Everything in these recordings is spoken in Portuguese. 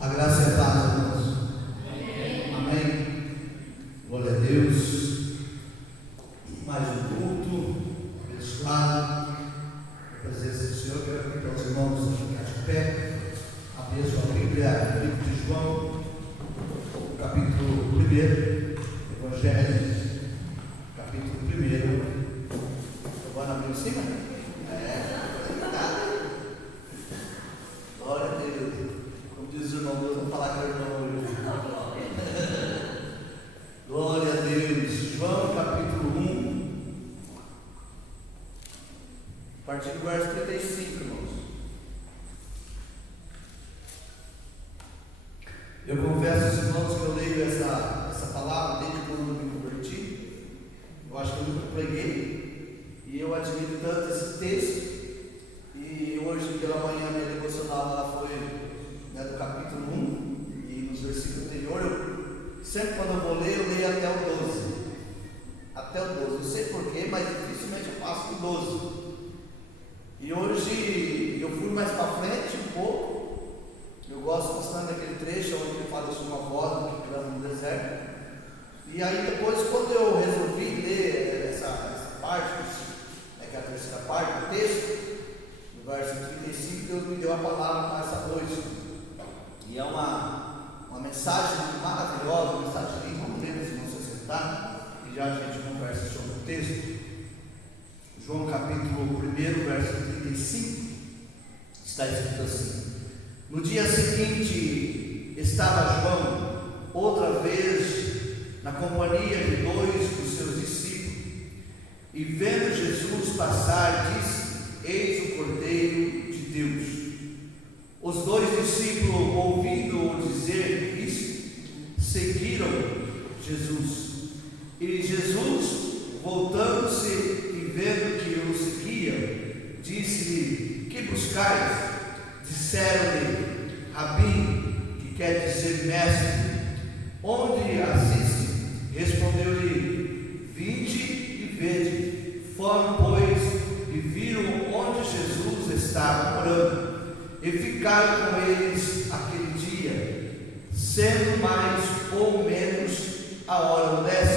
A graça e a paz, irmãos. Amém. Glória a Deus. Mais um culto abençoado. A presença do Senhor. Quero pedir aos irmãos ficar de pé. Abrir a sua Bíblia, livro de João, capítulo 1, Evangelho, capítulo 1. Agora abriu em cima? Glória a Deus. Como diz o irmão, vamos falar com o irmão hoje. Glória a Deus. João capítulo 1, a partir do verso 35, irmãos. Eu confesso aos irmãos que eu leio essa palavra desde quando eu me converti. Eu acho que eu nunca preguei. E eu admiro tanto esse texto. E hoje pela manhã minha devocional ela foi do capítulo 1. E nos versículos anteriores, sempre quando eu vou ler, eu leio até o 12. Até o 12. Não sei porquê, mas dificilmente eu passo do 12. E hoje eu fui mais para frente um pouco. Eu gosto bastante daquele trecho onde ele fala sobre uma voz que clama no deserto. E aí depois, quando eu resolvi ler essa parte, que é a terceira parte do texto, no verso 35, Deus me deu a palavra para essa noite. E é uma mensagem maravilhosa, uma mensagem linda. Vamos ler se você sentar, e já a gente conversa sobre o texto. João capítulo 1, verso 35, está escrito assim: no dia seguinte, estava João, outra vez, na companhia de dois dos seus discípulos, e vendo Jesus passar, disse: eis o Cordeiro de Deus. Os dois discípulos, ouvindo-o dizer isto, seguiram Jesus. E Jesus, voltando-se e vendo que o seguia, disse-lhe: que buscais? Disseram-lhe: Rabi, que quer dizer mestre, onde assiste? Respondeu-lhe: vinde e vede. Foram, pois, e viram onde Jesus estava morando, e ficaram com eles aquele dia, sendo mais ou menos a hora 10.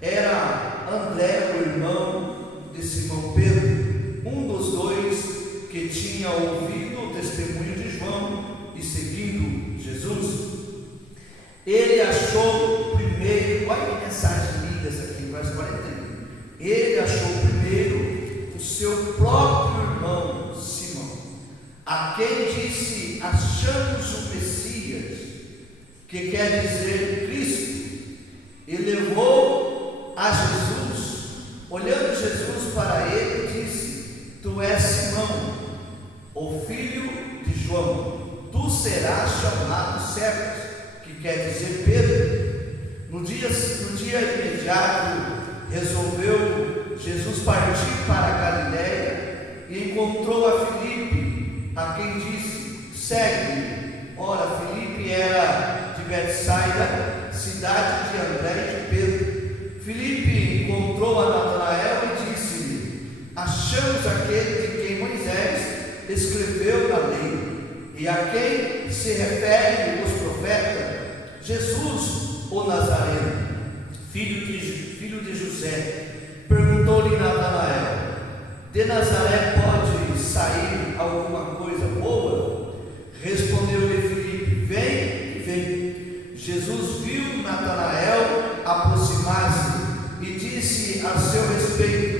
Era André, o irmão de Simão Pedro, um dos dois que tinha ouvido o testemunho de João e seguindo Jesus. Ele achou primeiro, olha que mensagem linda essa aqui, verso 41. Ele achou primeiro o seu próprio irmão Simão, a quem disse: achamos o Messias, que quer dizer Cristo, e levou a Jesus. Olhando Jesus para ele, disse: tu és Simão, o filho de João, tu serás chamado Cefas, que quer dizer Pedro. No dia imediato, resolveu Jesus partir para a Galiléia e encontrou a Filipe, a quem disse: segue-me. Ora, Filipe era de Betsaida, cidade de André e de Pedro. Filipe encontrou a Natanael e disse-lhe: achamos aquele de quem Moisés escreveu na lei, e a quem se refere os profetas, Jesus, o Nazareno, filho de José. Perguntou-lhe Natanael: de Nazaré pode sair alguma coisa boa? Respondeu-lhe Filipe: vem e vê. Jesus viu Natanael aproximar-se e disse a seu respeito: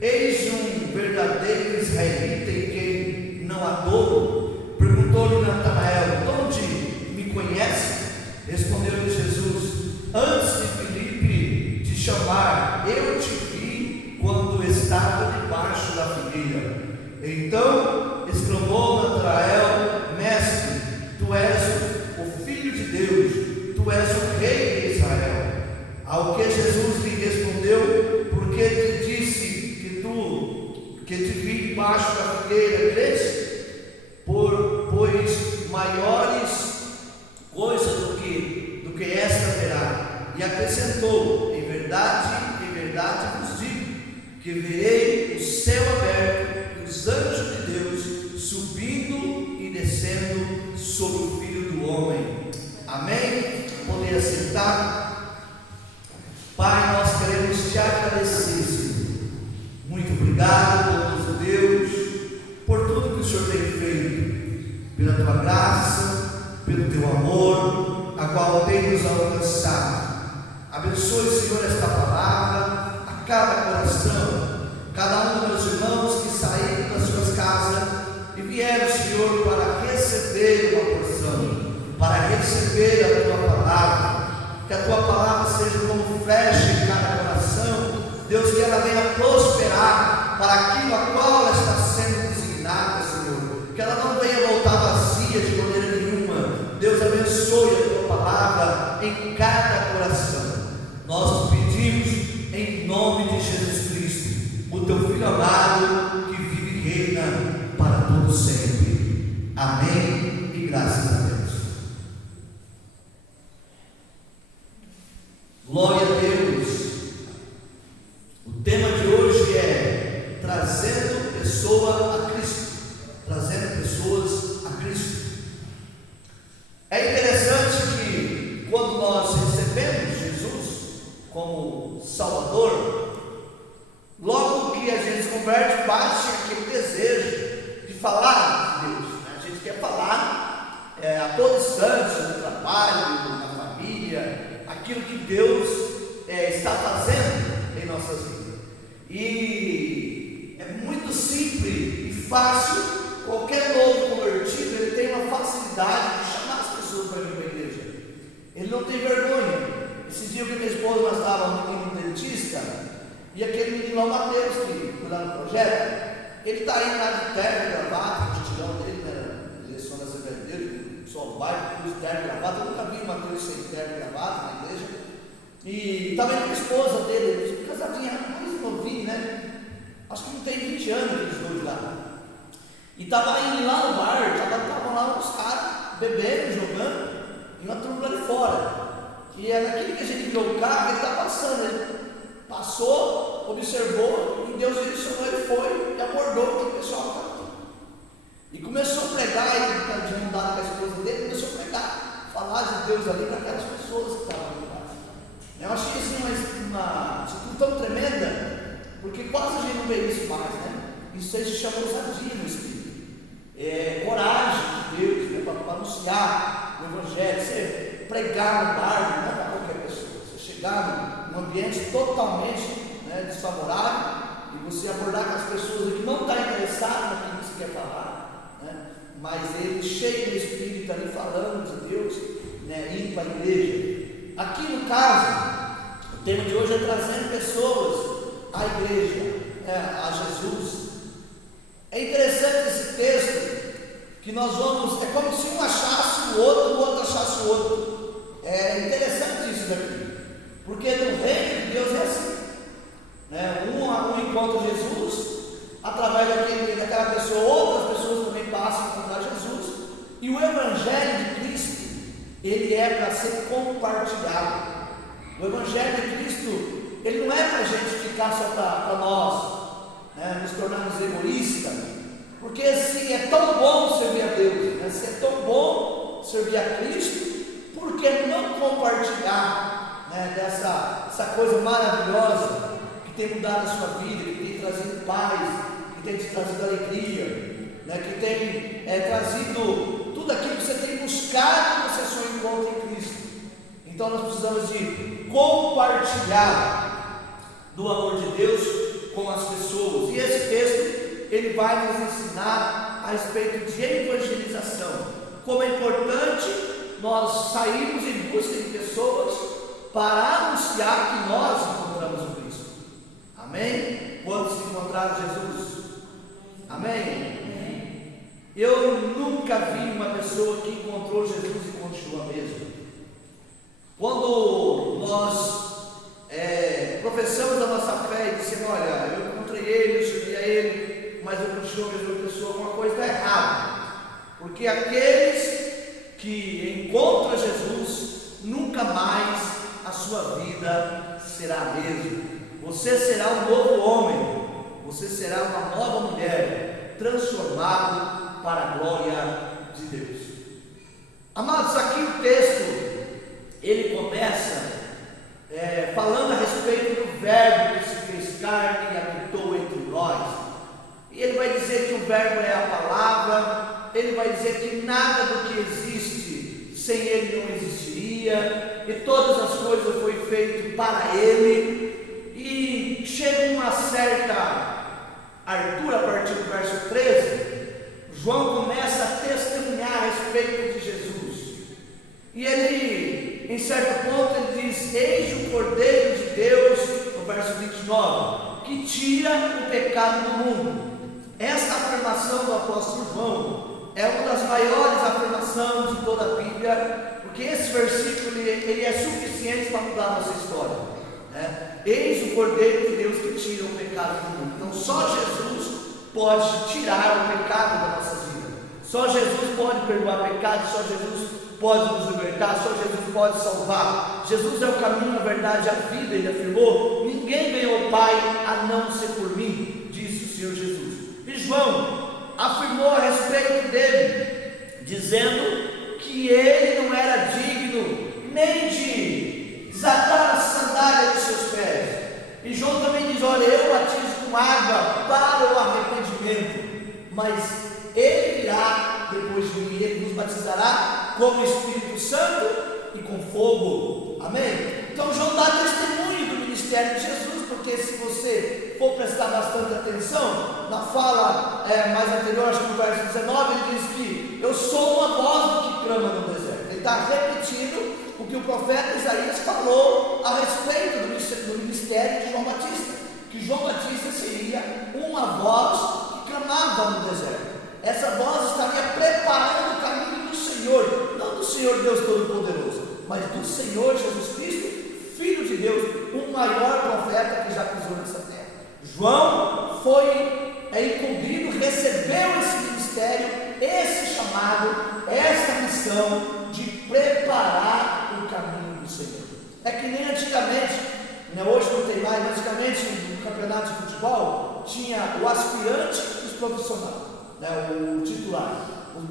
eis um verdadeiro israelita em quem não há dolo. Perguntou-lhe Natanael: onde me conhece? Respondeu-lhe Jesus: antes de Filipe te chamar, eu te vi quando estava debaixo da figueira. Então exclamou Natanael: mestre, tu és o Filho de Deus, tu és o Rei de Israel. Ao que Jesus lhe respondeu: porque te disse que te vi debaixo da figueira, crês? Pois maiores coisas do que esta verá. E acrescentou: em verdade vos digo, que verei o céu aberto e os anjos de Deus subindo e descendo sobre o Filho do homem. Amém? Poder assentar. Pai, nós queremos te agradecer, Senhor. Muito obrigado, nosso Deus, por tudo que o Senhor tem feito, pela tua graça, pelo teu amor, a qual tem nos alcançado. Abençoe, Senhor, esta palavra a cada coração, cada um dos meus irmãos que saíram das suas casas e vieram, Senhor, para receber uma porção, para receber a tua palavra. Que a tua palavra seja como flecha em cada coração, Deus, que ela venha prosperar para aquilo a qual ela está sendo designada, Senhor. Que ela não venha voltar vazia de maneira nenhuma. Deus, abençoe a tua palavra em cada coração. Nós te pedimos em nome de Jesus Cristo, o teu Filho amado, que vive e reina para todo sempre. Amém e graças a Deus. Glória a Deus. O tema de hoje é trazendo pessoa a Cristo. Trazendo pessoas a Cristo. É interessante que quando nós recebemos Jesus como Salvador, logo que a gente se converte, bate aquele desejo de falar de Deus. A gente quer falar a todo instante, no trabalho, na família, aquilo que Deus está fazendo em nossas vidas. E é muito simples e fácil. Qualquer novo convertido, ele tem uma facilidade de chamar as pessoas para vir para a igreja. Ele não tem vergonha. Esse dia que minha esposa, nós estávamos no dentista, e aquele menino lá, o Mateus, que foi lá no projeto, ele está indo lá de terno e gravata, o titirão dele, né, direção da Assembleia dele, só vai, com terno e gravata. Eu nunca vi o Mateus sem terno e gravata na igreja. E estava indo com a esposa dele, casadinha, mais novinho, né? Acho que não tem 20 anos aqueles dois lá. E estava indo lá no bar, estavam lá os caras bebendo, jogando, e uma turma lá de fora. E é naquele que a gente viu o carro, ele está passando. Ele passou, observou, e Deus direcionou, ele foi e abordou aquele pessoal que estava aqui. E começou a pregar, ele estava de mão dada com a esposa dele, começou a pregar, falar de Deus ali para aquelas pessoas que estavam ali embaixo. Eu achei assim uma atitude tão tremenda, porque quase a gente não vê isso mais, né? Isso aí se chama ousadia no Espírito. Coragem de Deus, né, para anunciar o Evangelho, você pregar no bar, não é para qualquer pessoa, você chegar num ambiente totalmente, né, desfavorável, e você abordar com as pessoas que não estão interessadas naquilo que você quer falar, né, mas ele cheio do Espírito ali falando de Deus, né, indo para a igreja. Aqui no caso, o tema de hoje é trazendo pessoas à igreja, a Jesus. É interessante esse texto, que nós vamos, é como se um achasse o outro achasse o outro. É interessante isso daqui, porque no reino de Deus é assim, né? Um encontra Jesus, através daquela pessoa, outras pessoas também passam a encontrar Jesus, e o Evangelho de Cristo, ele é para ser compartilhado. O Evangelho de Cristo, ele não é para a gente ficar só para nós, né, nos tornarmos egoístas, porque se é tão bom servir a Deus, né, se é tão bom servir a Cristo, por que não compartilhar, né, dessa coisa maravilhosa que tem mudado a sua vida, que tem trazido paz, que tem te trazido alegria, né, que tem trazido tudo aquilo que você tem buscado, que você só encontra em Cristo. Então nós precisamos de compartilhar do amor de Deus com as pessoas. E esse texto, ele vai nos ensinar a respeito de evangelização. Como é importante nós sairmos em busca de pessoas para anunciar que nós encontramos o Cristo. Amém? Quando se encontrar Jesus. Amém? Eu nunca vi uma pessoa que encontrou Jesus e continua mesmo. Quando nós professamos a nossa fé e dizemos, olha, eu encontrei ele, eu servi a ele, mas eu continuo a mesma pessoa, alguma coisa está errada. Porque aqueles que encontram Jesus, nunca mais a sua vida será a mesma. Você será um novo homem, você será uma nova mulher, transformado para a glória de Deus. Amados, aqui o texto, ele começa falando a respeito do verbo que se fez carne e habitou entre nós. E ele vai dizer que o verbo é a palavra, ele vai dizer que nada do que existe sem ele não existiria, e todas as coisas foi feito para ele. E chega uma certa altura, a partir do verso 13, João começa a testemunhar a respeito de Jesus. E ele, em certo ponto, ele diz: eis o Cordeiro de Deus, no verso 29, que tira o pecado do mundo. Esta afirmação do apóstolo João é uma das maiores afirmações de toda a Bíblia, porque esse versículo ele é suficiente para mudar a nossa história, né? Eis o Cordeiro de Deus que tira o pecado do mundo. Então só Jesus pode tirar o pecado da nossa vida, só Jesus pode perdoar pecado, só Jesus pode nos libertar, só Jesus pode salvar. Jesus é o caminho, a verdade e a vida. Ele afirmou: ninguém vem ao Pai a não ser por mim, disse o Senhor Jesus. E João afirmou a respeito dele, dizendo que ele não era digno nem de desatar a sandália de seus pés. E João também diz: olha, eu batizo com água para o arrependimento, mas ele virá depois de mim, ele nos batizará com o Espírito Santo e com fogo. Amém? Então João dá testemunho do ministério de Jesus, porque se você for prestar bastante atenção, na fala mais anterior, acho que no verso 19, ele diz que eu sou uma voz do que clama no deserto. Ele está repetindo o que o profeta Isaías falou a respeito do ministério de João Batista, que João Batista seria uma voz que clamava no deserto. Essa voz estaria preparando o caminho do Senhor, não do Senhor Deus Todo-Poderoso, mas do Senhor Jesus Cristo, Filho de Deus, o maior profeta que já pisou nessa terra. João foi incumbido, recebeu esse ministério, esse chamado, essa missão de preparar o caminho do Senhor. É que nem antigamente, né, hoje não tem mais, mas antigamente no campeonato de futebol tinha o aspirante e os profissionais, né, o titular.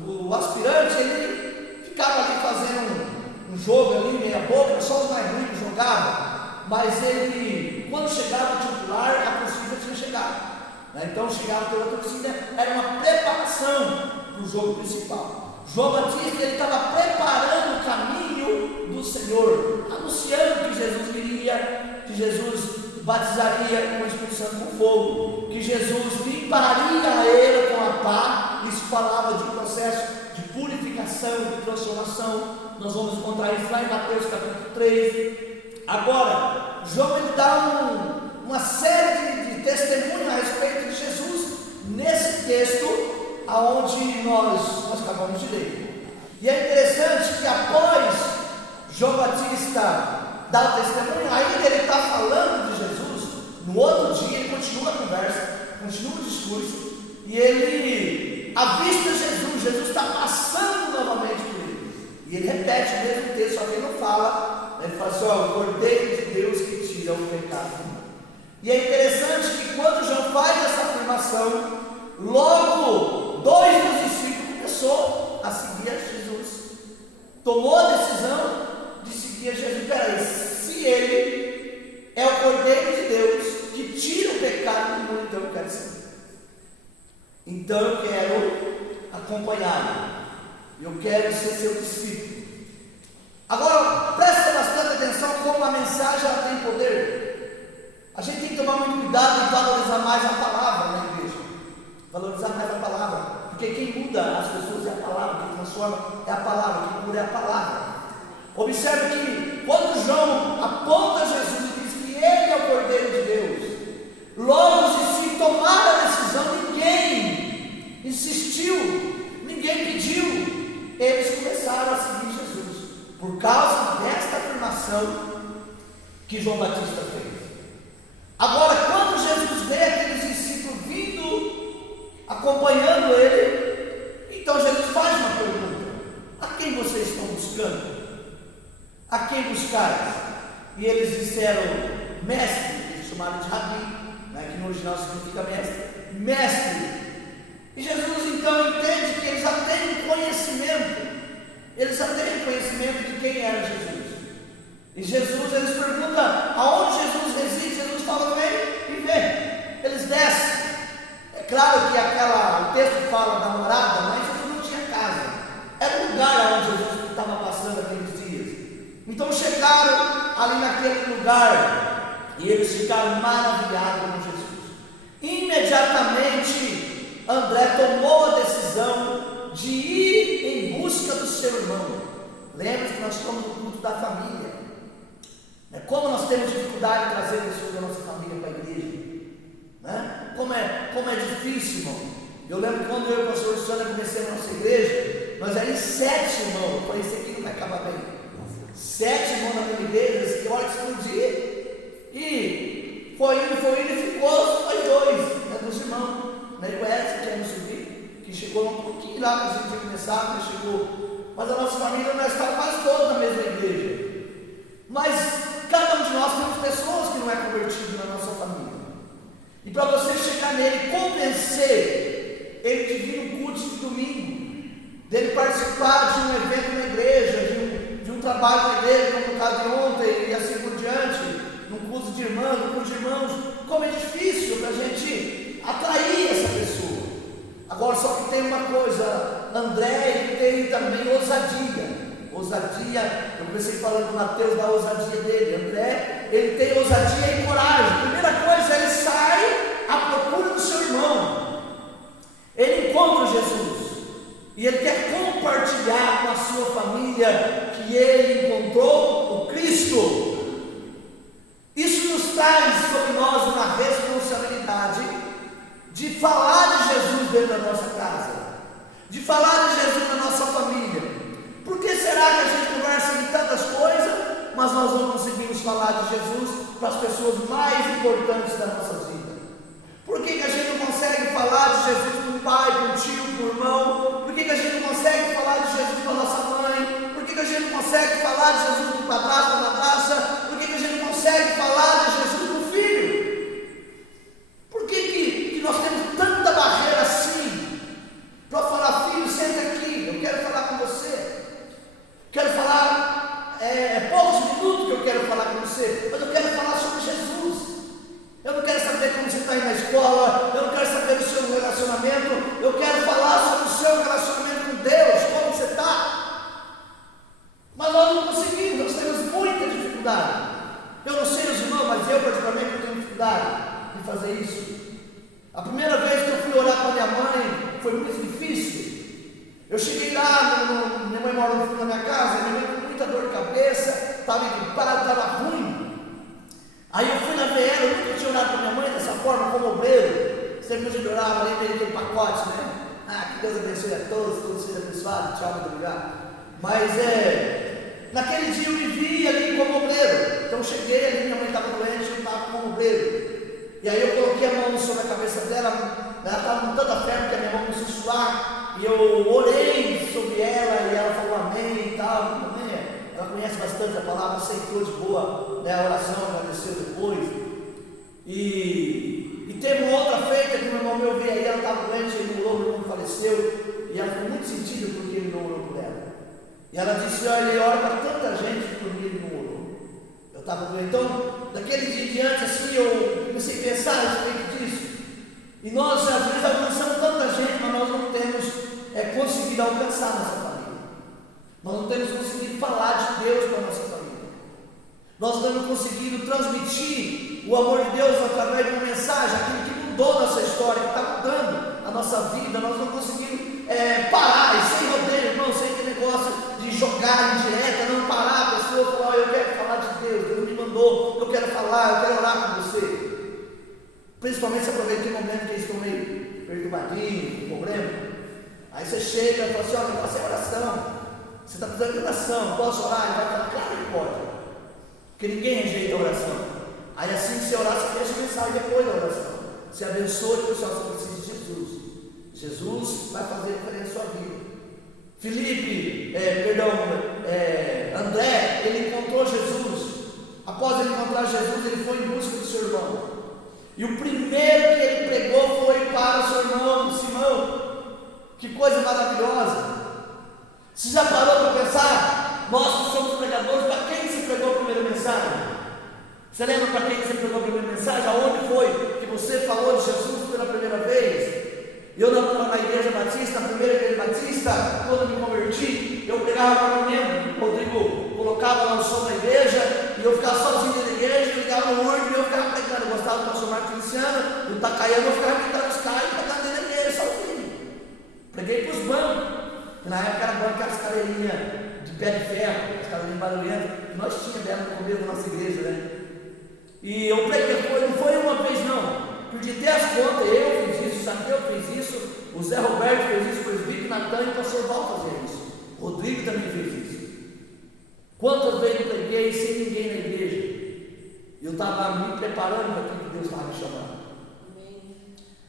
O aspirante, ele ficava ali fazendo um jogo ali, meia boca, só os mais ricos jogavam, mas ele, quando chegava o titular, a torcida tinha chegado, né? Então chegava toda a torcida, era uma preparação para o jogo principal. João Batista, ele estava preparando o caminho do Senhor, anunciando que Jesus viria, que Jesus batizaria com o Espírito Santo com fogo, que Jesus limparia ele com a pá. Isso falava de um processo de purificação, de transformação. Nós vamos encontrar isso lá em Mateus capítulo 3. Agora, João ele dá uma série de testemunhos a respeito de Jesus nesse texto aonde nós acabamos de ler. E é interessante que após João Batista dar o testemunho, ainda ele está falando de Jesus. No outro dia ele continua a conversa, continua o discurso, e ele avista Jesus está passando novamente por ele, e ele repete o mesmo texto, só que ele não fala, ele fala assim: ó, o Cordeiro de Deus que tira o pecado do mundo. E é interessante que quando João faz essa afirmação, logo 2 dos discípulos começou a seguir a Jesus, tomou a decisão de seguir a Jesus. Peraí, se ele é o Cordeiro de Deus que tira o pecado do mundo, então eu quero seguir. Então eu quero acompanhá-lo, eu quero ser seu discípulo. Agora, presta bastante atenção como a mensagem ela tem poder. A gente tem que tomar muito cuidado e valorizar mais a palavra na igreja, valorizar mais a palavra, porque quem muda as pessoas é a palavra, quem transforma é a palavra, quem muda é a palavra. Observe que quando João aponta Jesus e diz que ele é o Cordeiro de Deus, logo os discípulos tomaram a decisão, ninguém insistiu, ninguém pediu, eles começaram a seguir Jesus, por causa desta afirmação que João Batista fez. Agora, quando Jesus vê aqueles discípulos vindo, acompanhando ele, então Jesus faz uma pergunta: a quem vocês estão buscando? A quem buscaram? E eles disseram: mestre. Eles chamaram de rabi, né, que no original significa mestre, mestre. E Jesus então entende que eles já têm conhecimento, eles já têm E Jesus, eles perguntam aonde Jesus reside. Jesus fala: vem e vê. Eles descem. É claro que o texto fala da morada, mas Jesus não tinha casa. Era o lugar onde Jesus estava passando aqueles dias. Então chegaram ali naquele lugar e eles ficaram maravilhados com Jesus. Imediatamente André tomou a decisão de ir em busca do seu irmão. Lembra que nós estamos no culto da família. Como nós temos dificuldade de trazer pessoas da nossa família para a igreja, né? Como é difícil, irmão. Eu lembro quando eu e o pastor Luciano comecei a nossa igreja, nós éramos 7 irmãos. Eu falei: isso aqui não vai acabar bem. 7 irmãos na minha igreja, que hora que explodir. E foi indo e ficou nós 2, né, dos irmãos. Né, conhece, que é no subir, que chegou um pouquinho lá para a gente começar, mas chegou. Mas a nossa família, nós estávamos quase todos na mesma igreja. Mas cada um de nós temos pessoas que não é convertido na nossa família. E para você chegar nele, convencer ele de vir no culto de domingo, dele participar de um evento na igreja, de um trabalho na igreja, como no caso de ontem, e assim por diante, num curso de irmãos, num curso de irmãos, como é difícil para a gente atrair essa pessoa. Agora, só que tem uma coisa: André, ele tem também ousadia. Eu comecei falando com Mateus da ousadia dele. André, ele tem ousadia e coragem. Primeira coisa, ele sai à procura do seu irmão. Ele encontra Jesus e ele quer compartilhar com a sua família que ele encontrou o Cristo. Isso nos traz sobre nós uma responsabilidade de falar de Jesus dentro da nossa casa, de falar de Jesus na nossa família. Por que será que a gente conversa de tantas coisas, mas nós não conseguimos falar de Jesus para as pessoas mais importantes da nossa vida? Por que a gente não consegue falar de Jesus com o pai, com o tio, com o irmão? Por que a gente não consegue falar de Jesus com a nossa mãe? Por que a gente não consegue falar de Jesus com o padrasto, com a madrasta? Por que a gente não consegue falar de Jesus com o filho? Por que nós temos tanta barreira assim para falar: filho, senta aqui, eu quero falar com você. Quero falar, poucos minutos que eu quero falar com você, mas eu quero falar sobre Jesus. Eu não quero saber como você está aí na escola, eu não quero saber do seu relacionamento, eu quero falar sobre o seu relacionamento com Deus, como você está. Mas nós não conseguimos, nós temos muita dificuldade. Eu não sei os irmãos, mas eu particularmente tenho dificuldade de fazer isso. A primeira vez que eu fui orar com a minha mãe foi muito difícil. Eu cheguei lá, minha mãe mora no fundo da minha casa, minha mãe com muita dor de cabeça, estava gripada, estava ruim. Aí eu fui na ver ela, eu nunca tinha orado para minha mãe dessa forma, como obreiro. Sempre a gente orava ali, meio aquele pacote, né? Que Deus abençoe a todos sejam abençoados, tchau, muito obrigado. Mas naquele dia eu me vi ali como obreiro. Então eu cheguei ali, minha mãe estava doente, eu estava como obreiro. E aí eu coloquei a mão sobre a cabeça dela, ela estava com tanta fé que a minha mão começou a suar. E eu orei sobre ela e ela falou amém e tal. Amém. Ela conhece bastante a palavra, aceitou de boa, né, a oração, agradeceu depois. E teve uma outra feita que meu irmão meu veio aí, ela estava doente, ele orou, meu irmão faleceu. E ela ficou muito sentido porque ele não orou por ela. E ela disse: olha, ele ora para tanta gente, por mim ele não orou. Eu estava doente. Então, daquele dia em diante, assim, eu comecei a pensar a respeito disso. E nós, às vezes, alcançamos tanta gente, mas nós não temos conseguido alcançar a nossa família. Nós não temos conseguido falar de Deus para a nossa família. Nós não temos conseguido transmitir o amor de Deus através de uma mensagem, aquilo que mudou nossa história, que está mudando a nossa vida. Nós não conseguimos parar, e sem rodeio, irmão, sem aquele negócio de jogar indireta, não parar a pessoa e falar: eu quero falar de Deus, Deus me mandou, eu quero falar, eu quero orar com você. Principalmente se aproveita o momento que eles estão meio perturbadinhos, com problema. Aí você chega e fala assim: olha, o negócio é oração. Você está precisando de oração, posso orar? Ele vai falar: claro que pode. Porque ninguém rejeita a oração. Aí assim que você orar, você deixa a mensagem depois da oração. Você abençoa o pessoal, você precisa de Jesus. Jesus vai fazer diferença na sua vida. André, ele encontrou Jesus. Após ele encontrar Jesus, ele foi em busca do seu irmão. E o primeiro que ele pregou foi para o seu irmão, Simão. Que coisa maravilhosa! Você já parou para pensar Nós que somos pregadores, para quem você pregou a primeira mensagem? Você lembra para quem você pregou a primeira mensagem? Aonde foi que você falou de Jesus pela primeira vez? Eu na igreja batista, na primeira igreja batista, quando me converti, eu pegava para mim mesmo. O Rodrigo colocava lá o som na igreja, e eu ficava sozinho dentro da igreja, eu ligava no urno e eu ficava pregando. Eu gostava do pastor Marcos Feliciano, do Takayama, eu ficava imitando os caras e pregando dentro da igreja sozinho. Preguei para os bancos, que na época era banco, aquelas cadeirinhas de pé de ferro, as cadeirinhas barulhentas, que nós tínhamos dela no começo da nossa igreja, né? E eu preguei, não foi uma vez não. Perdi até as contas, eu fiz isso, o Santel fez isso, o Zé Roberto fez isso, o presbítero Natan e o pastor Val faziam isso. O Rodrigo também fez isso. Quantas vezes eu preguei sem ninguém na igreja? Eu estava me preparando para aquilo que Deus estava me chamando.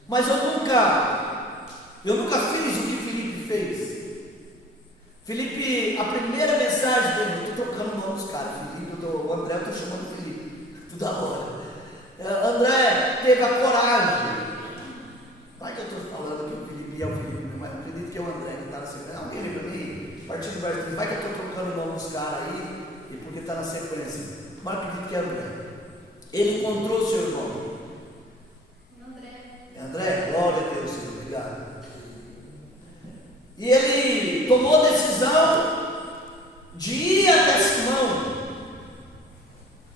Mas eu nunca fiz o que Felipe fez. Felipe, a primeira mensagem dele, estou trocando o nome dos caras, Felipe, o André eu estou chamando de Felipe, tudo agora. André teve a coragem. Vai que eu estou falando que o Felipe é o Felipe, mas eu acredito que é o André que está na sequência. Alguém lembra mim? A partir do verso 3, vai que eu estou trocando o nome dos caras aí, e porque está na sequência. Mas eu acredito que é André. Ele encontrou o seu irmão. André, glória a Deus, Senhor, obrigado. E ele tomou a decisão de ir até Simão.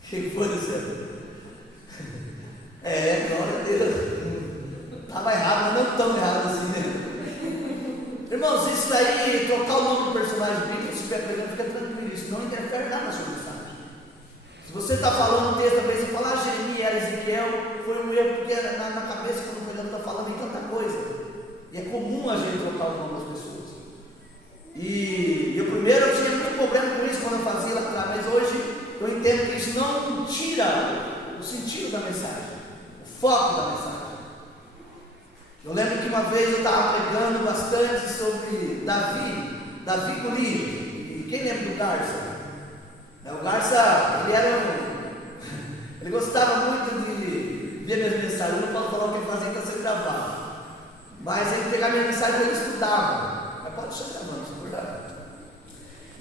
O que foi, Luciano? Glória a Deus. Estava errado, mas não tão errado assim, né? Irmãos, isso daí, trocar o nome do personagem bíblico, se estiver pregando, fica tranquilo, isso não interfere nada na sua mensagem. Se você está falando um texto também, você fala, Jeremias, era Ezequiel, foi um erro, porque na cabeça, quando o pregador está falando, tem tanta coisa. E é comum a gente trocar o nome das pessoas. E eu primeiro eu tinha muito problema com isso quando eu fazia lá atrás, mas hoje eu entendo que isso não tira o sentido da mensagem. Foco da mensagem. Eu lembro que uma vez eu estava pregando bastante sobre Davi Golias. E quem lembra do Garça? O Garça, ele gostava muito de ver minhas mensagens. Eu não posso falar o que ele fazia, está sendo gravado. Mas ele pegava minha mensagem e ele estudava. Mas pode deixar gravando, isso é verdade.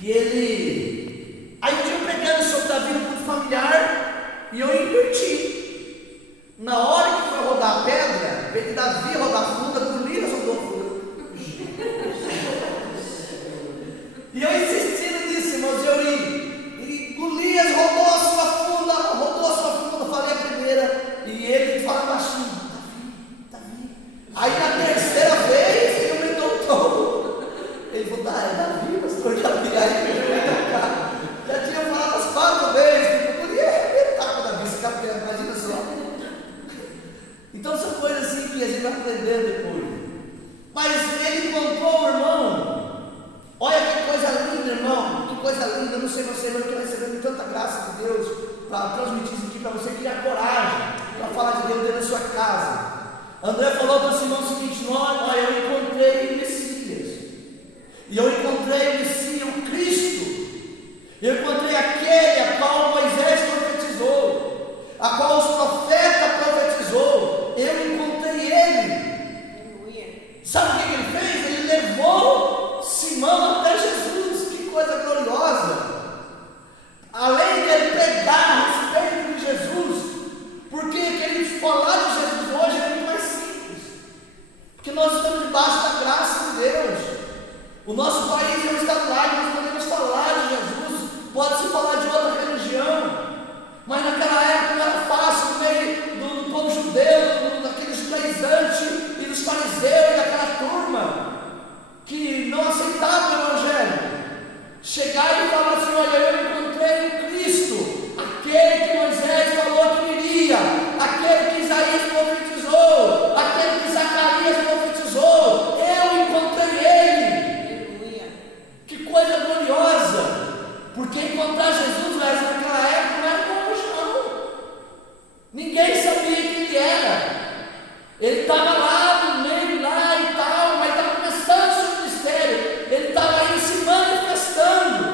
E ele. Aí um dia eu pregando sobre Davi no culto familiar, e eu inverti. Na hora que foi rodar a pedra, veio Davi rodar a funda, Golias rodou a funda. E eu insistindo nisso, irmãos, e Golias rodou a sua funda, falei a primeira, e ele fala baixinho, Davi. Aí na terceira vez, ele aumentou o tom. Ele falou, é Davi, pastor, já vi aí, já tinha falado as 4 vezes, que eu podia arrebentar com Davi, esse capeta, imagina só. Então são coisas assim que a gente vai aprendendo depois. Mas ele encontrou o irmão. Olha que coisa linda, irmão. Que coisa linda. Eu não sei você, mas eu estou recebendo tanta graça de Deus para transmitir isso aqui para você, criar coragem para falar de Deus dentro da sua casa. André falou para o Simão o seguinte: olha, eu encontrei o Messias. E eu encontrei o Messias, o Cristo. Eu encontrei aquele a qual Moisés profetizou, a qual os profetas profetizou. Eu encontrei ele. Sabe o que ele fez? Ele levou Simão até Jesus. Que coisa gloriosa. Além de ele pregar a respeito de Jesus, porque queridos, falar de Jesus hoje é muito mais simples, porque nós estamos debaixo da graça de Deus. O nosso país não está lá, nós podemos falar de Jesus. Pode-se falar de outra religião, mas naquela época não era fácil, no meio do povo judeu, daqueles judaizantes e dos fariseus e daquela turma que não aceitava o Evangelho. Chegar e falar assim: olha, eu encontrei o Cristo, aquele que Moisés falou que viria, aquele que Isaías profetizou, aquele que Zacarias profetizou. Eu encontrei ele. Que coisa gloriosa! Porque encontrar Jesus naquela época não era como hoje, não. Ninguém sabia quem ele era. Ele estava lá no meio, lá e tal, mas estava começando o seu ministério. Ele estava aí se manifestando.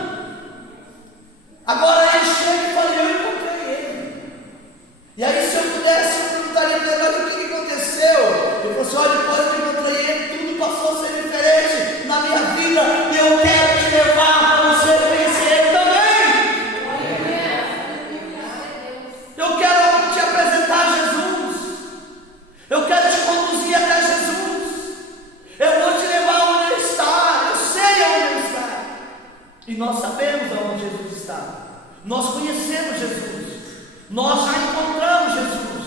sabemos aonde Jesus está, nós conhecemos Jesus, nós já encontramos Jesus.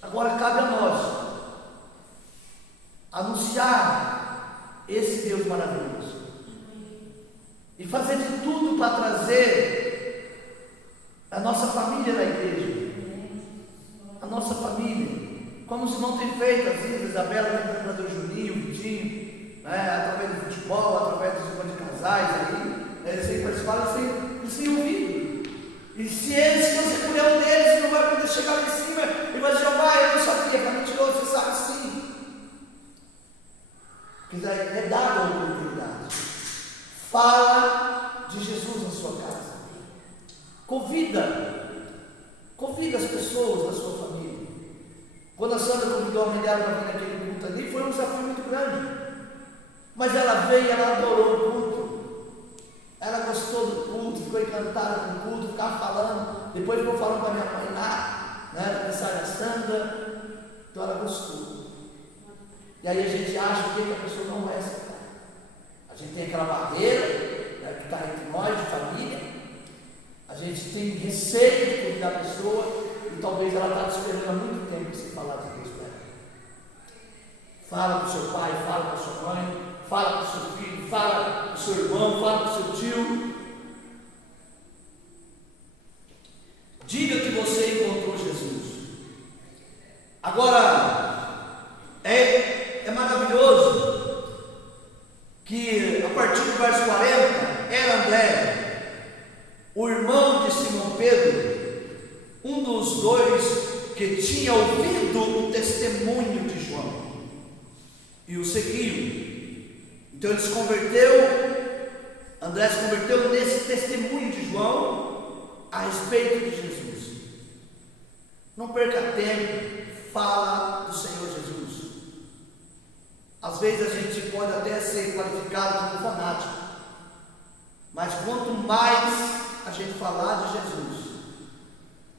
Agora cabe a nós anunciar esse Deus maravilhoso e fazer de tudo para trazer a nossa família na igreja, a nossa família, como os irmãos têm feito, às vezes, Isabela tem trazido o Juninho, o Vitinho, através do futebol, através dos irmãos de casais aí, eles têm participado, eles têm ouvido. E se você puder um deles, você não vai poder chegar lá em cima e vai dizer, vai, eu não sabia, para mentiroso, você sabe sim. Porque é dada a oportunidade. Fala de Jesus na sua casa. Convida as pessoas da sua família. Quando a Sandra convidou a mãe dela para vir naquele culto ali, foi um desafio muito grande. Mas ela veio, ela adorou o culto. Ela gostou do culto, ficou encantada com o culto, ficava falando. Depois ficou falando para minha mãe lá, da mensagem da Sandra. Então ela gostou. E aí a gente acha que a pessoa não vai aceitar. A gente tem aquela barreira, que está entre nós, de família. A gente tem receio de convidar a pessoa. E talvez ela está esperando há muito tempo para você falar de Deus para ela. Fala para o seu pai, fala para a sua mãe, fala para o seu filho, fala para o seu irmão, fala para o seu tio. Diga que você encontrou Jesus. Agora, é maravilhoso que a partir do verso 40, era André, o irmão de Simão Pedro, um dos dois que tinha ouvido o testemunho de João e o seguiu. Então ele se converteu, André se converteu nesse testemunho de João a respeito de Jesus. Não perca tempo, fala do Senhor Jesus. Às vezes a gente pode até ser qualificado como fanático, mas quanto mais a gente falar de Jesus,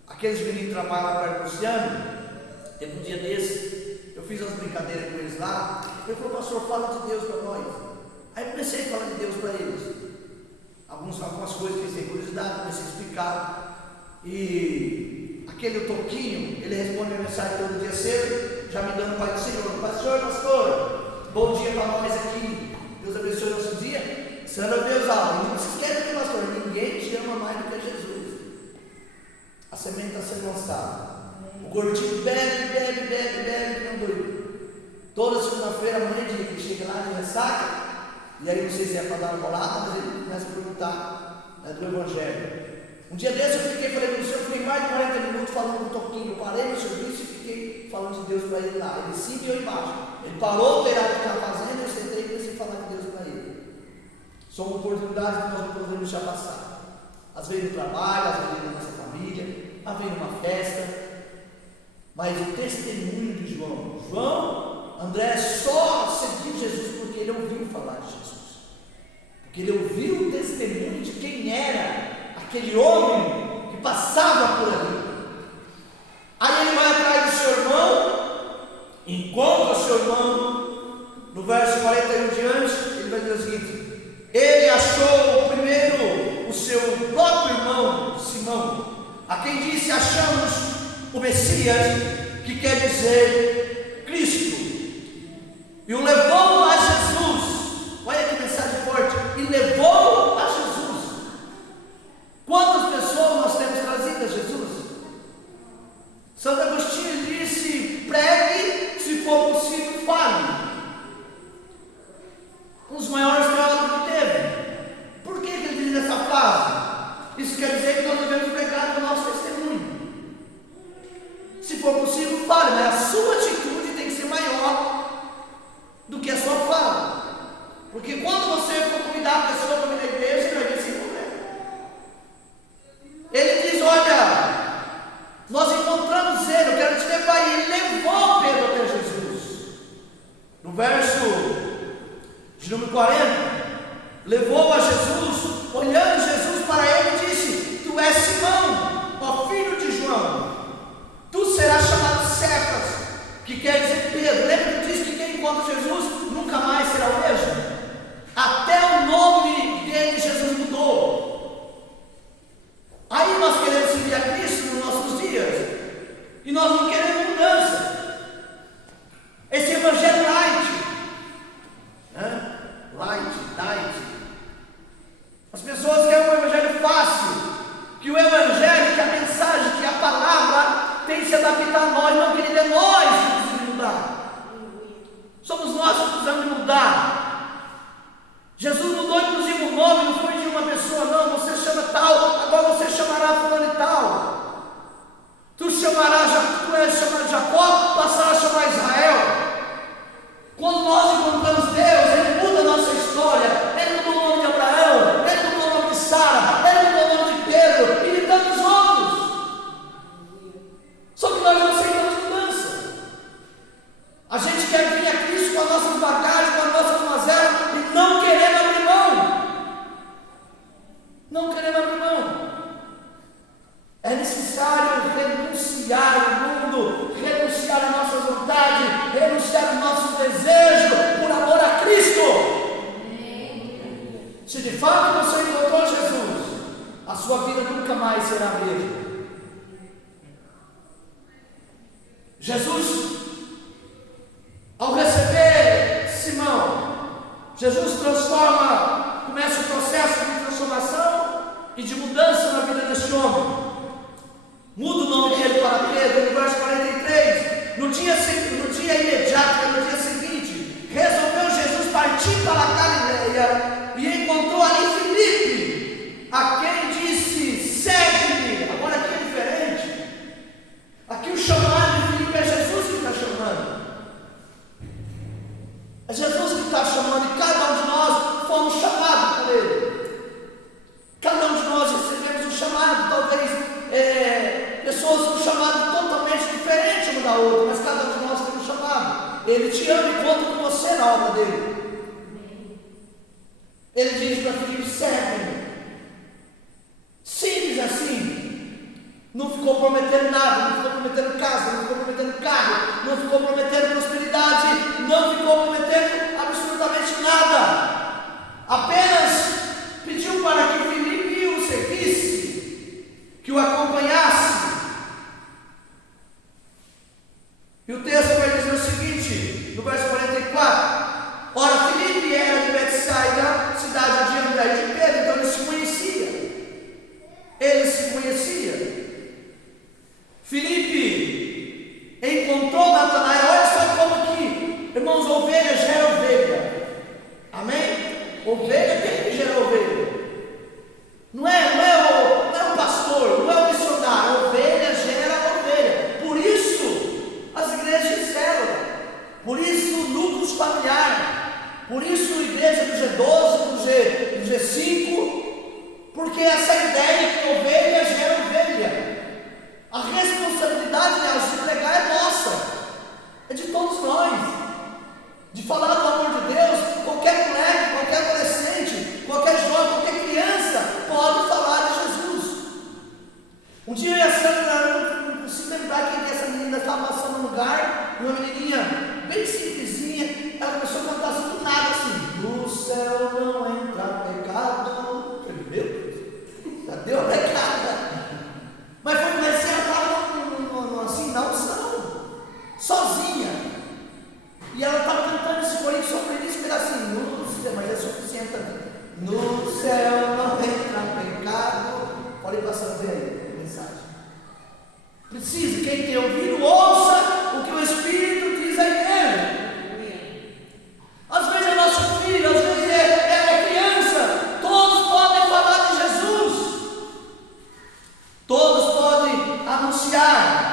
aqueles meninos que trabalham lá para o Luciano, teve um dia desse, eu fiz umas brincadeiras com eles lá, ele falou, pastor, fala de Deus para nós. Aí eu comecei a falar de Deus para eles, algumas coisas que eles têm curiosidade, comecei a explicar, e aquele Toquinho, ele responde minha mensagem todo dia cedo, já me dando Pai do Senhor, pastor, bom dia para nós aqui, Deus abençoe o nosso dia, Sandra Deus, não se esqueça que pastor, ninguém te ama mais do que Jesus. A semente está sendo lançada. O gordinho bebe, que não doido. Toda segunda-feira, amanhã de dia, ele chega lá de ressaca, e aí não sei se é para dar uma bolada, mas ele começa a perguntar do Evangelho. Um dia desse eu falei com o senhor, eu fiquei mais de 40 minutos falando com o Toquinho. Eu parei no serviço e fiquei falando de Deus para ele lá. Ele sim e eu embaixo. Ele parou o telhado que estava fazendo, eu sentei e comecei a falar de Deus para ele. São oportunidades que nós não podemos deixar passar. Às vezes no trabalho, às vezes na nossa família, às vezes numa festa. Mas o testemunho de João, André só seguiu Jesus porque ele ouviu falar de Jesus. Porque ele ouviu o testemunho de quem era aquele homem que passava por ali. Aí ele vai atrás do seu irmão, encontra o seu irmão. No verso 41 diante, ele vai dizer o seguinte: ele achou primeiro o seu próprio irmão Simão, a quem disse: achamos o Messias, que quer dizer Cristo, e o levou a Jesus. Olha que mensagem forte: e levou a Jesus. Quantas pessoas nós temos trazido a Jesus? Santo Agostinho disse: pregue, se for possível, fale. Um dos maiores teólogos que teve. Por que ele diz essa frase? Isso quer dizer que nós devemos pregar com o nosso testemunho. Se for possível, fale, mas a sua atitude tem que ser maior do que a sua fala. Porque quando você for convidar a pessoa para vir na igreja, ele vai vir se envolver. Ele diz: olha, nós encontramos ele, eu quero te levar. E ele levou Pedro até Jesus. No verso de número 40, levou a Jesus, olhando Jesus para ele, e disse: tu és Simão, ó filho de João, tu serás chamado Cefas, que quer dizer Pedro. Lembra que diz que quem encontra Jesus nunca mais será o mesmo? Até o nome você encontrou Jesus, a sua vida nunca mais será a mesma. Jesus, ao receber Simão, Jesus começa o processo de transformação e de mudança na vida desse homem. Muda o nome dele para Pedro, no verso 43. No dia imediato, no dia seguinte, resolveu Jesus partir para a Galileia e encontrou ali Filipe, a quem disse: segue-me. Agora aqui é diferente. Aqui o chamado de Filipe é Jesus que está chamando. É Jesus que está chamando, e cada um de nós fomos chamados por Ele. Cada um de nós recebemos um chamado, talvez pessoas com um chamado totalmente diferente uma da outra, mas cada um de nós tem um chamado. Ele te ama e conta com você na obra dele. Ele diz para Filipe: segue-me. Simples assim. Não ficou prometendo nada, não ficou prometendo casa, não ficou prometendo carro, não ficou prometendo prosperidade, não ficou prometendo absolutamente nada. Apenas pediu para que Filipe o seguisse, que o acompanhasse. E o texto vai dizer o seguinte, no verso 44: ora, Filipe era de Betsaida, cidade de André e de Pedro, então ele se conhecia. Filipe encontrou Natanael. Olha só como que, irmãos, ovelha gera ovelha. Amém? Ovelha, quem que gera ovelha? Não é o pastor, não é o missionário. Ovelha gera ovelha. Por isso as igrejas de célula, por isso núcleos familiares, por isso igreja do G12, do G5, porque essa ideia de que ovelha gera ovelha. A responsabilidade de pregar é nossa, é de todos nós, de falar do amor de Deus. Qualquer moleque, qualquer adolescente, qualquer jovem, qualquer criança pode falar de Jesus. Um dia a Sandra, não consigo lembrar quem é essa menina, estava passando num lugar, uma menininha bem simplesinha, ela começou a cantar assim do nada, assim: no céu não entra pecado. Meu Deus, já deu a pecada. Mas ela estava assim, na unção, sozinha. E ela estava cantando esse corinho só para ele esperar assim: no céu, mas é suficiente também. No céu não entra pecado. Olha para você aí a mensagem. Precisa, quem tem ouvido, ouça o que o Espírito diz à igreja. Às vezes é nosso filho, às vezes é criança. Todos podem falar de Jesus. Todos podem anunciar.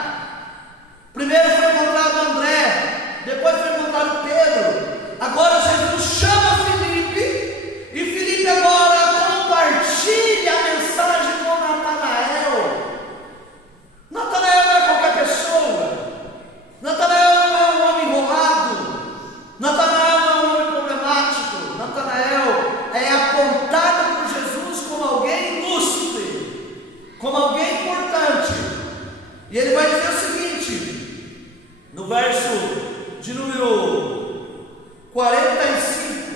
Primeiro foi encontrado André, depois foi encontrado Pedro. Agora Jesus chama Filipe, e Filipe agora compartilha a mensagem com Natanael. Natanael não é qualquer pessoa. Natanael não é um homem enrolado. Natanael não é um homem problemático. Natanael é apontado por Jesus como alguém ilustre, como alguém importante. E ele vai dizer o seguinte, no verso de número 45: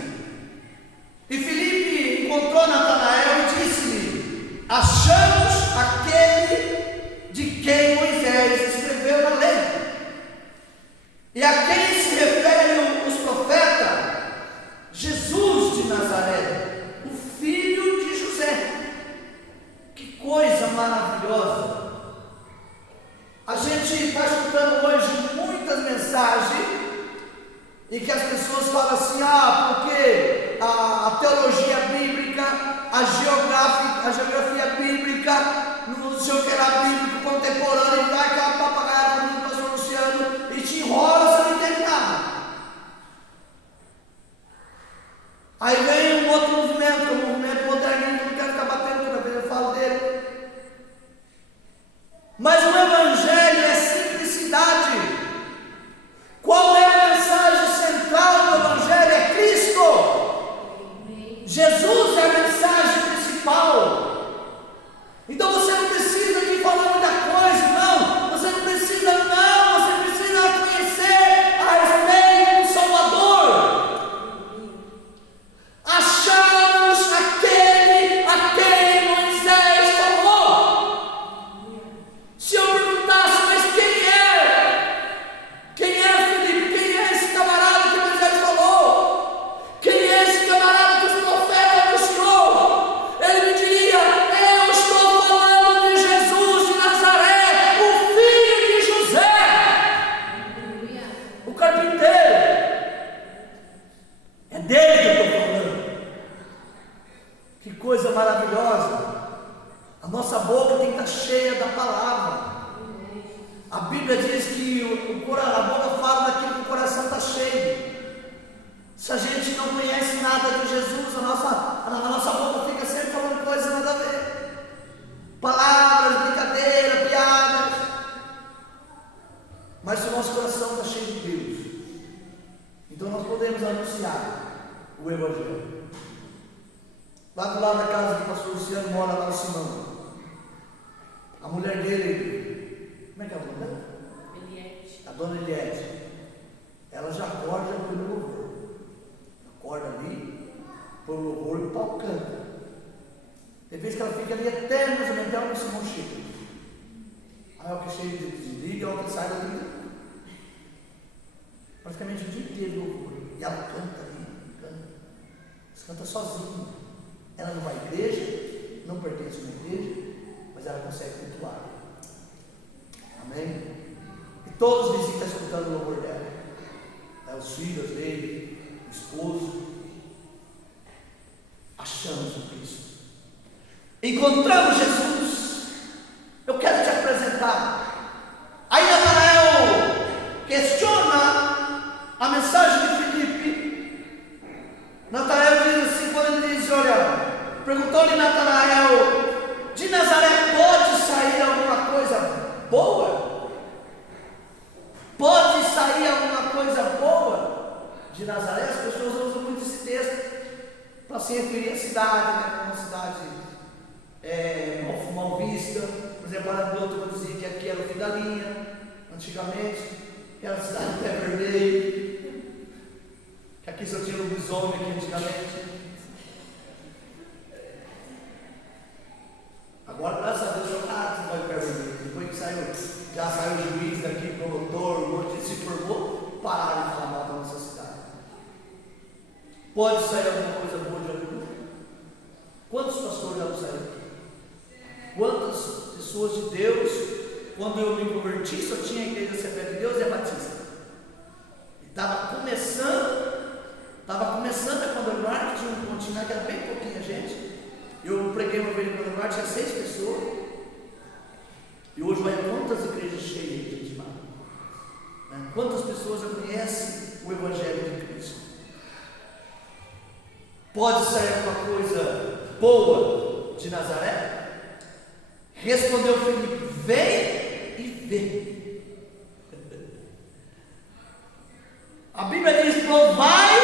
e Filipe encontrou Natanael e disse-lhe: achamos aquele de quem Moisés escreveu na lei, e a quem se refere os profetas, Jesus de Nazaré, o filho de José. Que coisa maravilhosa! A gente está escutando hoje muitas mensagens em que as pessoas falam assim: porque a teologia bíblica, a geografia bíblica, não sei o que era bíblico contemporâneo, e vai aquela papagaiada do pastor Luciano e te enrola, você não entende nada. Aí vem um outro movimento, o movimento modernista, que eu não quero ficar batendo toda vez eu falo dele. Mas o Evangelho é simplicidade. Qual é a mensagem central do Evangelho? É Cristo. Jesus é a mensagem principal. Então você não precisa de falar Que coisa maravilhosa! A nossa boca tem que estar cheia da palavra. A Bíblia diz que a boca fala daquilo que o coração está cheio. Se a gente não conhece nada de Jesus, a nossa boca fica sempre falando coisas nada a ver. Palavras, brincadeira, piadas. Mas se o nosso coração está cheio de Deus, então nós podemos anunciar o Evangelho. Lá do lado da casa do pastor Luciano mora lá o Simão. A mulher dele, como é que é o nome dela? Eliette. A dona Eliette. Ela já acorda e põe no louvor. Acorda ali, põe o louvor e o pau canta. Tem vezes que ela fica ali até mais ou menos até o Simão chega. Aí é o que chega desliga, é o que sai da vida. Praticamente o dia inteiro louvor. E ela canta ali, canta. Ela canta sozinha. Ela não vai à igreja, não pertence a uma igreja, mas ela consegue cultuar. Amém? E todos os vizinhos estão escutando o louvor dela. Os filhos dele, o esposo. Achamos o Cristo. Encontramos Jesus. Eu quero te apresentar. Aí Natanael questiona a mensagem de Filipe. Natanael diz assim, quando ele diz, olha, perguntou-lhe Natanael, de Nazaré pode sair alguma coisa boa? Pode sair alguma coisa boa de Nazaré? As pessoas usam muito esse texto para se referir à cidade, né? Como uma cidade mal vista. Por exemplo, a doutora dizia que aqui era o fim da linha, antigamente, que era a cidade do pé vermelho, que aqui só tinha lobisomem aqui antigamente. Agora, graças a Deus, não vai o pé vermelho. Depois que já saiu o juiz daqui, o promotor, o monte se formou, pararam de falar mal da nossa cidade. Pode sair alguma coisa boa de algum lugar? Quantos pastores já não saíram aqui? Quantas pessoas de Deus, quando eu me converti, só tinha a igreja Assembleia de Deus e a Batista. E estava começando a Condor, tinha um continente que era bem pouquinha gente. Eu preguei uma vez em Condor, tinha 6 pessoas. E hoje vai quantas igrejas cheias de gente lá? Quantas pessoas já conhecem o Evangelho de Cristo? Pode sair alguma coisa boa de Nazaré? Respondeu Filipe, vem e vê. A Bíblia diz, provai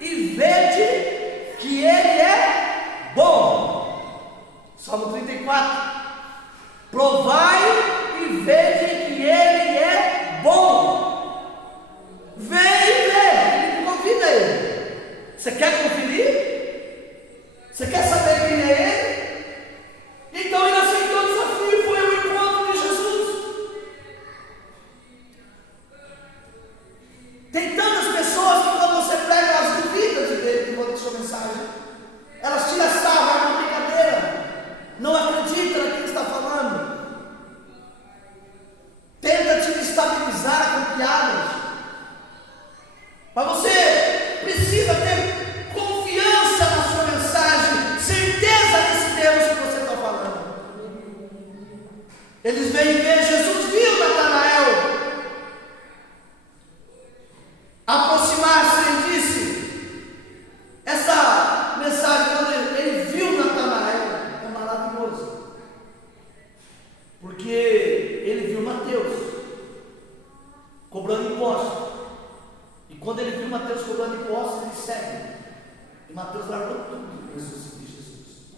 e vede que ele é bom. Salmo 34. Provai e vede que ele é bom. Vem e vê. Ele convida ele. Você quer conferir? Você quer saber quem é ele? Então ele aceitou o desafio e foi ao encontro de Jesus. Tem tantas pessoas que quando você prega, elas duvidam de Deus enquanto a sua mensagem. Elas tiram sarro, é uma brincadeira. Não acreditam naquilo que está falando. Tenta te estabilizar com piadas. Mas você precisa ter confiança na sua mensagem, certeza nesse Deus que você está falando. Eles vêm ver, Jesus viu Natanael aproximar-se, ele disse, essa mensagem, quando ele viu Natanael, é maravilhoso, porque ele viu Mateus cobrando impostos, e quando ele viu Mateus cobrando impostos, ele segue, e Mateus largou tudo para seguir Jesus.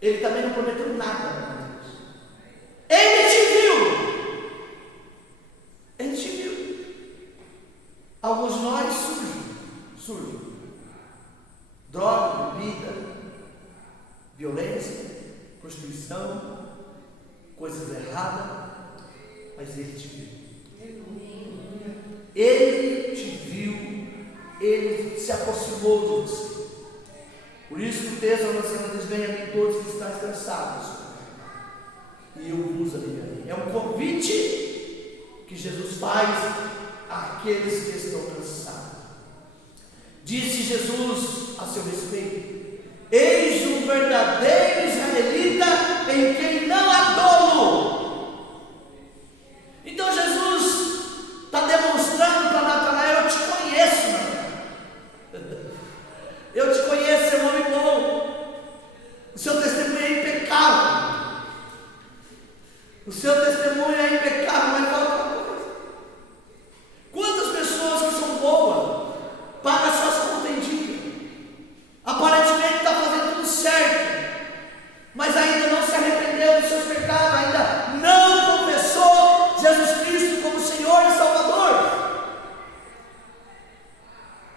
Ele também não prometeu nada para Mateus. Ele te viu. Ele te viu. Alguns de nós surgem. Droga, bebida, violência, prostituição, coisas erradas, mas ele te viu. Ele te viu, ele se aproximou de você. Por isso que o texto da Senhora diz, venha a mim todos que estão cansados, e eu vos aliviarei. É um convite que Jesus faz àqueles que estão cansados. Disse Jesus a seu respeito, verdadeiro israelita em quem não há dolo. Então Jesus está demonstrando para Natanael: eu te conheço, Natanael. Eu te conheço, você é um homem bom. O seu testemunho é impecável. O seu testemunho é impecável, mas falta uma coisa. Quantas pessoas que são boas pagam suas contas em dia? Aparentemente está fazendo tudo certo, mas ainda não se arrependeu dos seus pecados, ainda não confessou Jesus Cristo como Senhor e Salvador.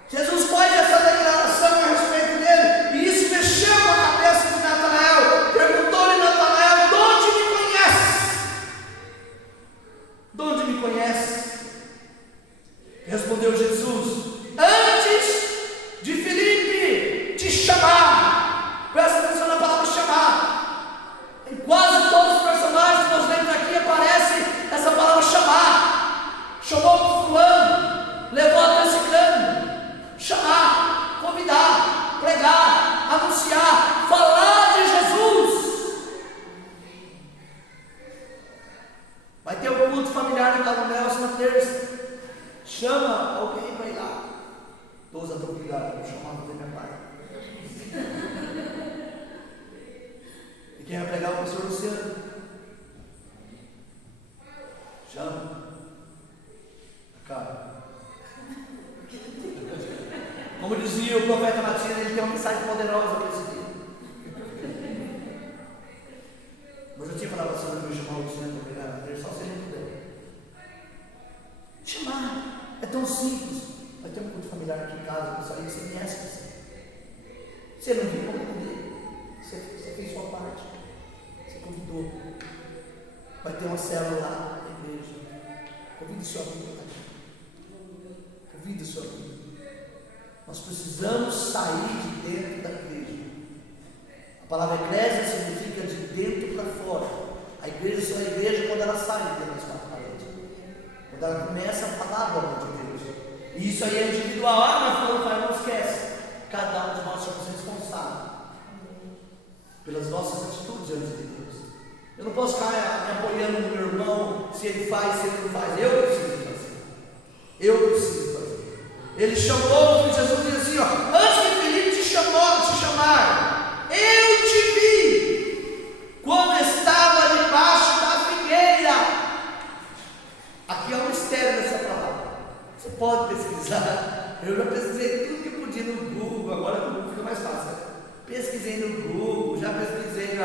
Jesus faz essa declaração a respeito dele, e isso mexeu com a cabeça de Natanael. Perguntou-lhe Natanael: de onde me conheces? De onde me conheces? Respondeu Jesus: antes de Filipe te chamar. Presta atenção na palavra chamar. Em quase todos os personagens que nós vemos aqui aparece essa palavra chamar. Chamou fulano, levou até ciclano. Chamar, convidar, pregar, anunciar, falar de Jesus. Vai ter um culto familiar na casa Nelson na terça. Chama alguém para ir lá. Todos estão obrigados, vou chamar para minha parte. E quem vai pregar é o pastor Luciano. Chama. Cara. Como dizia o profeta Matias, ele tem uma mensagem poderosa para esse dia. Mas eu tinha falado sobre o meu chamar o Luciano para pregar na terça, só se ele puder. Chamar é tão simples. Vai ter um culto familiar aqui em casa, pessoal, aí você conhece você. Você não viu como convidar. Você fez sua parte. Você convidou. Vai ter uma célula lá na igreja. Convide sua vida. Convide sua vida. Nós precisamos sair de dentro da igreja. A palavra igreja significa de dentro para fora. A igreja só é igreja quando ela sai de dentro das quatro paredes. Quando ela começa a falar do amor de Deus. E isso aí é individual. Mas quando faz, não esquece. Cada um de nós somos responsáveis pelas nossas atitudes diante de Deus. Eu não posso ficar me apoiando no meu irmão, se ele faz, se ele não faz. Eu preciso fazer. Eu preciso fazer. Ele chamou, Jesus diz assim: ó, antes que Filipe te chamar, eu te vi quando estava debaixo da figueira. Aqui é um mistério dessa palavra. Você pode pesquisar. Eu já pesquisei tudo que podia no Google, agora no Google fica mais fácil. Pesquisei no Google, já pesquisei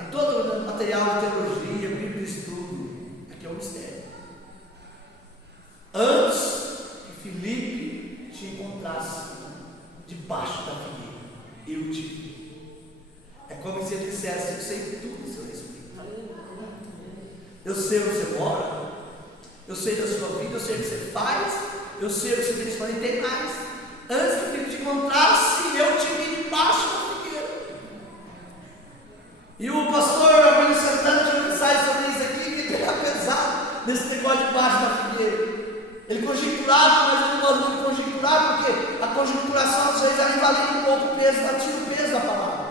em todo o material de teologia, Bíblia de estudo. Aqui é um mistério. Antes que Filipe te encontrasse debaixo da figueira, eu te vi. É como se ele dissesse: eu sei tudo a seu respeito. Eu sei onde você mora, eu sei da sua vida, eu sei o que você faz, eu sei o que você tem falado, e tem mais. Antes que Filipe te encontrasse, eu te vi debaixo da figueira. E o pastor Abel Santana tinha uma mensagem sobre isso aqui, que ele pegava pesado nesse negócio debaixo da figueira. Ele conjecturava, mas ele não gosta muito de conjecturar, porque a conjecturação às vezes ela invalida um pouco o peso, ela tira o peso da palavra.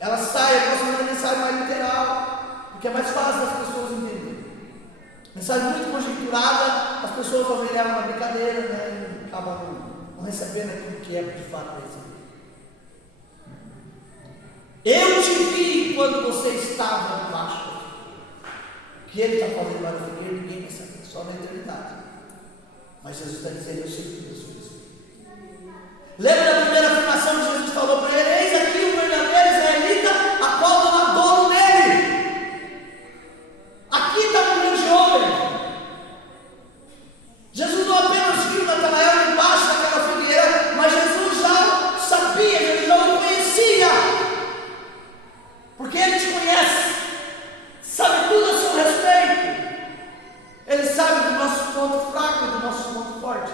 Ela sai, ela gosta de uma mensagem mais literal, porque é mais fácil das pessoas entenderem. Mensagem muito conjecturada, as pessoas talvez levam uma brincadeira, né, e acabam não recebendo aquilo que é de fato receber. Eu te vi quando você estava debaixo da figueira. O que ele está fazendo lá na figueira, ninguém vai saber, só na eternidade. Mas Jesus está dizendo: eu sei que Deus fez. Lembra da primeira afirmação que Jesus falou para ele: eis aqui o verdadeiro israelita, a qual não há dolo nele. Aqui está um grande homem. Jesus não apenas viu Natanael debaixo daquela figueira, mas Jesus já sabia, ele já o conhecia. Porque ele te conhece, sabe tudo a seu respeito. Ele sabe do nosso ponto fraco e do nosso ponto forte.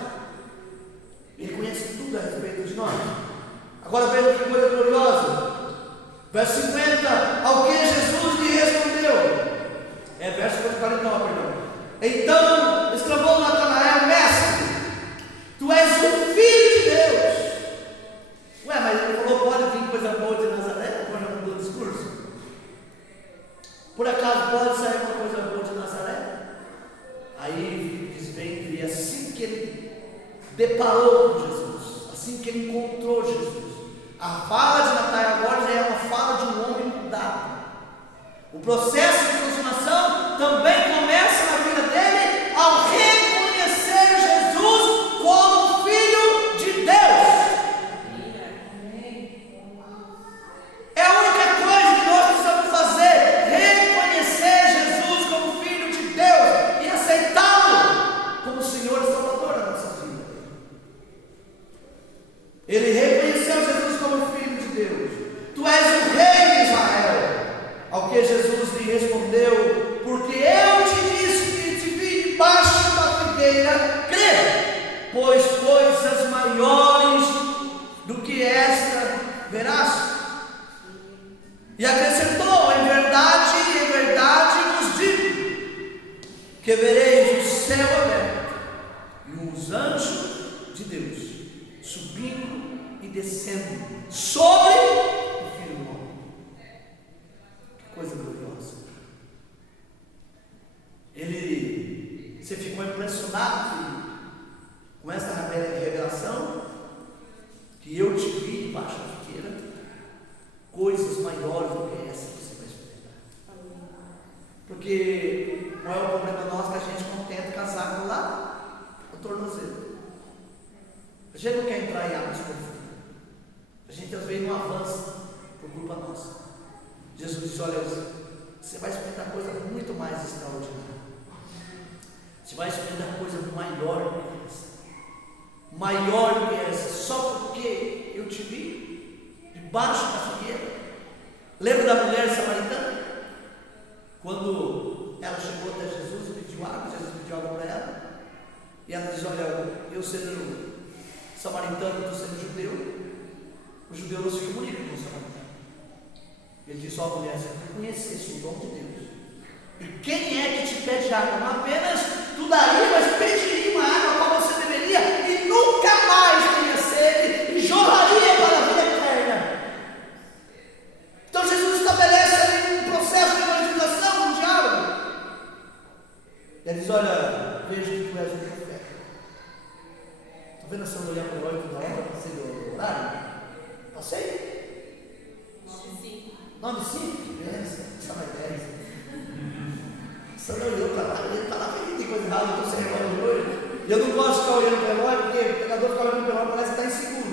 Ele conhece tudo a respeito de nós. fala de Natália agora já é uma fala de um homem mudado. O processo de transformação também começa na vida dele ao reconhecer Jesus como Filho de Deus. É a única coisa que nós precisamos fazer: reconhecer Jesus como Filho de Deus e aceitá-lo como Senhor e Salvador da nossa vida. Ele reconheceu Jesus como Filho de Deus. Tu és o Rei de Israel. Ao que Jesus lhe respondeu: porque eu te disse que te vi debaixo da figueira, crê, pois coisas maiores do que esta verás. E acrescentou: em verdade vos digo, que vereis o céu aberto e os anjos de Deus subindo e descendo sobre o Filho do Homem. Que coisa gloriosa! Você ficou impressionado, filho, com essa revelação? Que eu te vi debaixo da figueira, coisas maiores do que essa você vai experimentar. Porque qual é o problema nosso? Que a gente não tenta casar com lá no tornozelo. A gente não quer entrar em águas profundas. A gente às vezes não avança por culpa nossa. Jesus disse: olha, você vai experimentar coisa muito mais extraordinária. Você vai experimentar coisa maior do que essa. Maior do que essa, só porque eu te vi debaixo da figueira. Lembra da mulher samaritana? Quando ela chegou até Jesus e pediu água, Jesus pediu água para ela. E ela diz: olha, eu sendo samaritano, estou sendo judeu. O judeu não se comunica com o samaritano. Ele disse: ó, mulher, você reconhecesse o dom de Deus. E quem é que te pede água? Não apenas tu daria, mas pediria uma água como você deveria, e nunca mais teria sede, e jorraria para a vida eterna. Então Jesus estabelece ali um processo de evangelização, um diálogo. Ele diz: olha, vejo que tu és um profeta. Estou vendo essa mulher para o olho toda hora, passei do horário? Passei? 9 5, essa vai 10. Você não olhou para lá, ele está lá, tem coisa errada, eu estou sem relógio de olho. E eu não gosto de ficar olhando para o relógio, porque o pegador fica olhando para o relógio, parece que está inseguro.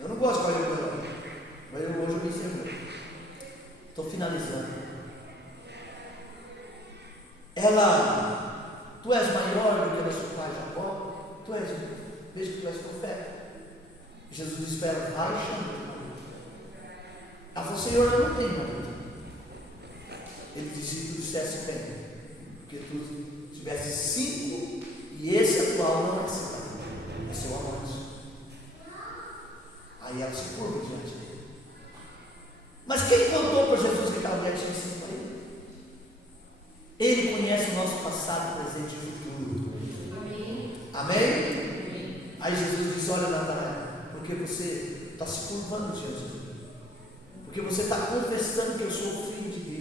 Eu não gosto de ficar olhando para o relógio. Mas hoje eu me seguro. Estou finalizando. Tu és maior do que o seu pai Jacó, veja que tu és profeta. Jesus espera vários chamados. Ela falou: Senhor, eu não tenho marido. Ele disse: se tu dissesse bem, porque tu tivesse 5 e esse atual não é seu marido, é seu amante. Aí ela se curva diante dele. Mas quem contou para Jesus que aquela mulher tinha 5 maridos? Ele conhece o nosso passado, presente e futuro. Amém? Aí Jesus diz: olha, Natanael, porque você está se curvando diante de Deus, porque você está confessando que eu sou o Filho de Deus,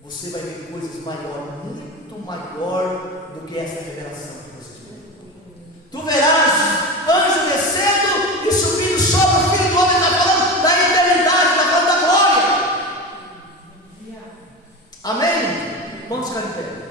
você vai ver coisas maiores, muito maior do que essa revelação que você tem. Tu verás anjo descendo e subindo sobre o Filho do Homem. Está falando da eternidade, está falando da glória. Amém? Vamos ficar em pé.